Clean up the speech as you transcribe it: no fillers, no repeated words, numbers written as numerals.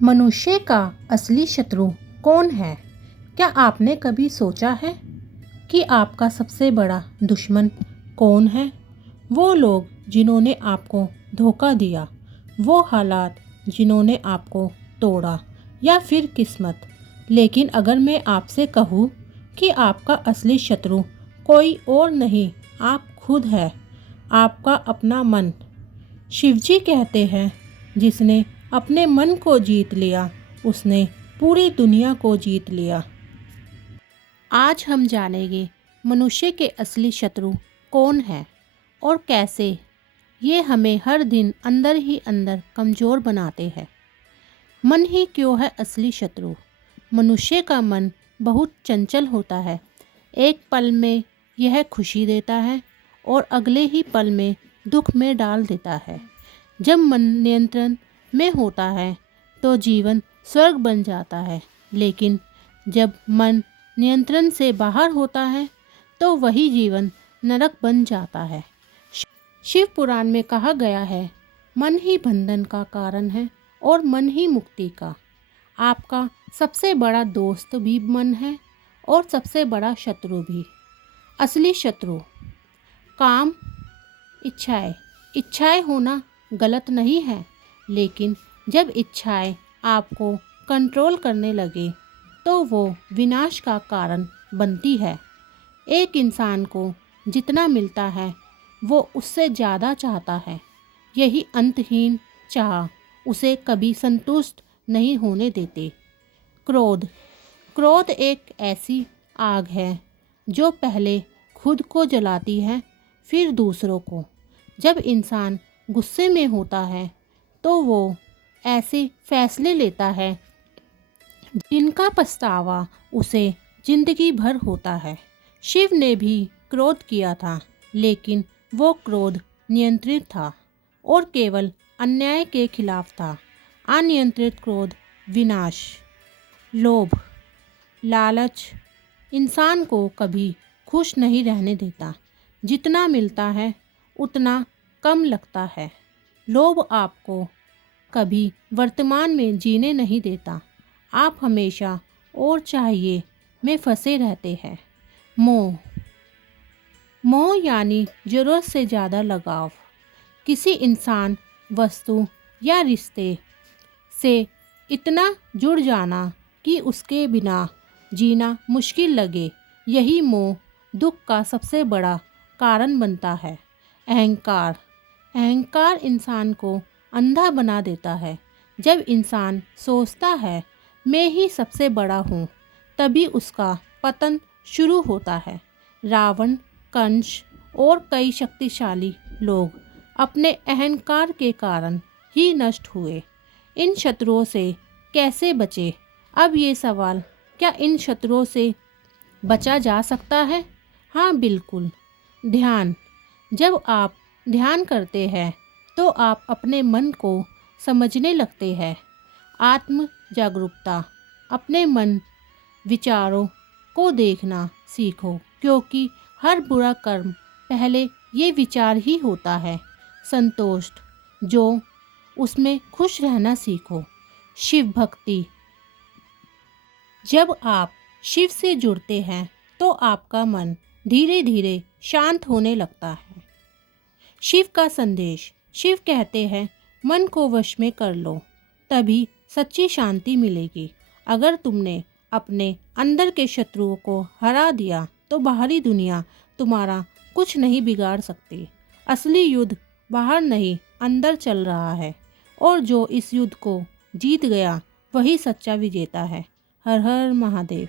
मनुष्य का असली शत्रु कौन है? क्या आपने कभी सोचा है कि आपका सबसे बड़ा दुश्मन कौन है? वो लोग जिन्होंने आपको धोखा दिया, वो हालात जिन्होंने आपको तोड़ा, या फिर किस्मत। लेकिन अगर मैं आपसे कहूँ कि आपका असली शत्रु कोई और नहीं, आप खुद है, आपका अपना मन। शिवजी कहते हैं, जिसने अपने मन को जीत लिया, उसने पूरी दुनिया को जीत लिया। आज हम जानेंगे मनुष्य के असली शत्रु कौन है और कैसे ये हमें हर दिन अंदर ही अंदर कमज़ोर बनाते हैं। मन ही क्यों है असली शत्रु? मनुष्य का मन बहुत चंचल होता है। एक पल में यह खुशी देता है और अगले ही पल में दुख में डाल देता है। जब मन नियंत्रण में होता है तो जीवन स्वर्ग बन जाता है, लेकिन जब मन नियंत्रण से बाहर होता है तो वही जीवन नरक बन जाता है। शिव पुराण में कहा गया है, मन ही बंधन का कारण है और मन ही मुक्ति का। आपका सबसे बड़ा दोस्त भी मन है और सबसे बड़ा शत्रु भी। असली शत्रु काम, इच्छाएं। इच्छाएं होना गलत नहीं है, लेकिन जब इच्छाएं आपको कंट्रोल करने लगे तो वो विनाश का कारण बनती है। एक इंसान को जितना मिलता है वो उससे ज़्यादा चाहता है। यही अंतहीन चाह उसे कभी संतुष्ट नहीं होने देते। क्रोध। क्रोध एक ऐसी आग है जो पहले खुद को जलाती है, फिर दूसरों को। जब इंसान गुस्से में होता है तो वो ऐसे फैसले लेता है जिनका पछतावा उसे जिंदगी भर होता है। शिव ने भी क्रोध किया था, लेकिन वो क्रोध नियंत्रित था और केवल अन्याय के खिलाफ था। अनियंत्रित क्रोध विनाश। लोभ, लालच इंसान को कभी खुश नहीं रहने देता। जितना मिलता है उतना कम लगता है। लोभ आपको कभी वर्तमान में जीने नहीं देता। आप हमेशा और चाहिए में फंसे रहते हैं। मोह। मोह यानी ज़रूरत से ज़्यादा लगाव। किसी इंसान, वस्तु या रिश्ते से इतना जुड़ जाना कि उसके बिना जीना मुश्किल लगे, यही मोह दुख का सबसे बड़ा कारण बनता है। अहंकार। अहंकार इंसान को अंधा बना देता है। जब इंसान सोचता है मैं ही सबसे बड़ा हूँ, तभी उसका पतन शुरू होता है। रावण, कंस और कई शक्तिशाली लोग अपने अहंकार के कारण ही नष्ट हुए। इन शत्रुओं से कैसे बचे? अब ये सवाल, क्या इन शत्रुओं से बचा जा सकता है? हाँ, बिल्कुल। ध्यान। जब आप ध्यान करते हैं तो आप अपने मन को समझने लगते हैं। आत्म जागरूकता। अपने मन विचारों को देखना सीखो, क्योंकि हर बुरा कर्म पहले ये विचार ही होता है। संतोष, जो उसमें खुश रहना सीखो। शिव भक्ति। जब आप शिव से जुड़ते हैं तो आपका मन धीरे धीरे शांत होने लगता है। शिव का संदेश। शिव कहते हैं, मन को वश में कर लो, तभी सच्ची शांति मिलेगी। अगर तुमने अपने अंदर के शत्रुओं को हरा दिया तो बाहरी दुनिया तुम्हारा कुछ नहीं बिगाड़ सकती। असली युद्ध बाहर नहीं, अंदर चल रहा है, और जो इस युद्ध को जीत गया वही सच्चा विजेता है। हर हर महादेव।